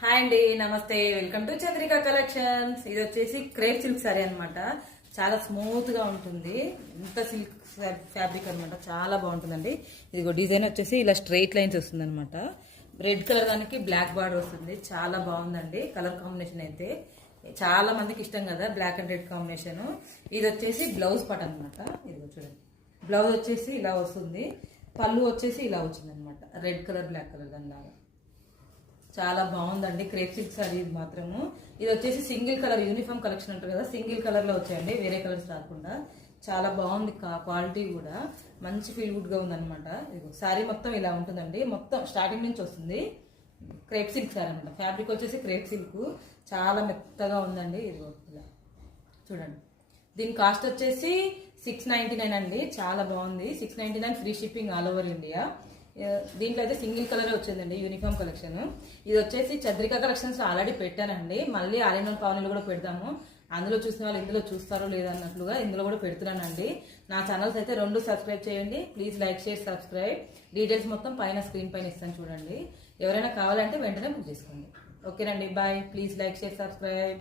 Hi అండి, నమస్తే. Welcome to Chandrika collections. ఇది వచ్చేసి క్రేప్ సిల్క్ సారీ అనమాట. చాలా స్మూత్ గా ఉంటుంది. ఎంత సిల్క్ ఫ్యాబ్రిక్ అనమాట, చాలా బాగుంటుందండి. ఇదిగో డిజైన్ వచ్చేసి ఇలా స్ట్రైట్ లైన్స్ వస్తుంది అనమాట. రెడ్ కలర్ దానికి బ్లాక్ బార్డర్ వస్తుంది. చాలా బాగుందండి కలర్ కాంబినేషన్ అయితే. చాలా మందికి ఇష్టం కదా బ్లాక్ అండ్ రెడ్ కాంబినేషన్. ఇది వచ్చేసి బ్లౌజ్ పార్ట్ అనమాట. ఇదిగో చూడండి, బ్లౌజ్ వచ్చేసి ఇలా వస్తుంది. పళ్ళు వచ్చేసి ఇలా వచ్చింది అనమాట, రెడ్ కలర్ బ్లాక్ కలర్ దానిలాగా. చాలా బాగుందండి క్రేప్ సిల్క్ సారీ ఇది మాత్రము. ఇది వచ్చేసి సింగిల్ కలర్ యూనిఫామ్ కలెక్షన్ అంటారు కదా, సింగిల్ కలర్ లో వచ్చాయండి, వేరే కలర్స్ రాకుండా. చాలా బాగుంది, క్వాలిటీ కూడా మంచి ఫీల్ గుడ్ గా ఉందన్నమాట. ఇది సారీ మొత్తం ఇలా ఉంటుందండి, మొత్తం స్టార్టింగ్ నుంచి వస్తుంది. క్రేప్ సిల్క్ సారీ అనమాట. ఫ్యాబ్రిక్ వచ్చేసి క్రేప్ సిల్క్, చాలా మెత్తగా ఉందండి. ఇది ఇలా చూడండి. దీని కాస్ట్ వచ్చేసి 699 అండి. చాలా బాగుంది. 699 free shipping all over India. దీంట్లో అయితే సింగిల్ కలర్ వచ్చిందండి, యూనిఫామ్ కలెక్షన్. ఇది వచ్చేసి చంద్రిక కలెక్షన్స్ లో ఆల్రెడీ పెట్టానండి. మళ్ళీ ఆర్ఎన్ఎల్ పావనీలు కూడా పెడతాము. అందులో చూసిన వాళ్ళు ఇందులో చూస్తారో లేదన్నట్లుగా ఇందులో కూడా పెడుతున్నానండి. నా ఛానల్స్ అయితే 2 సబ్స్క్రైబ్ చేయండి please. Like, share, subscribe. Details మొత్తం పైన స్క్రీన్ పైన ఇస్తాను చూడండి. ఎవరైనా కావాలంటే వెంటనే బుక్ చేసుకోండి. ఓకేనండి, bye. Please like, share, subscribe.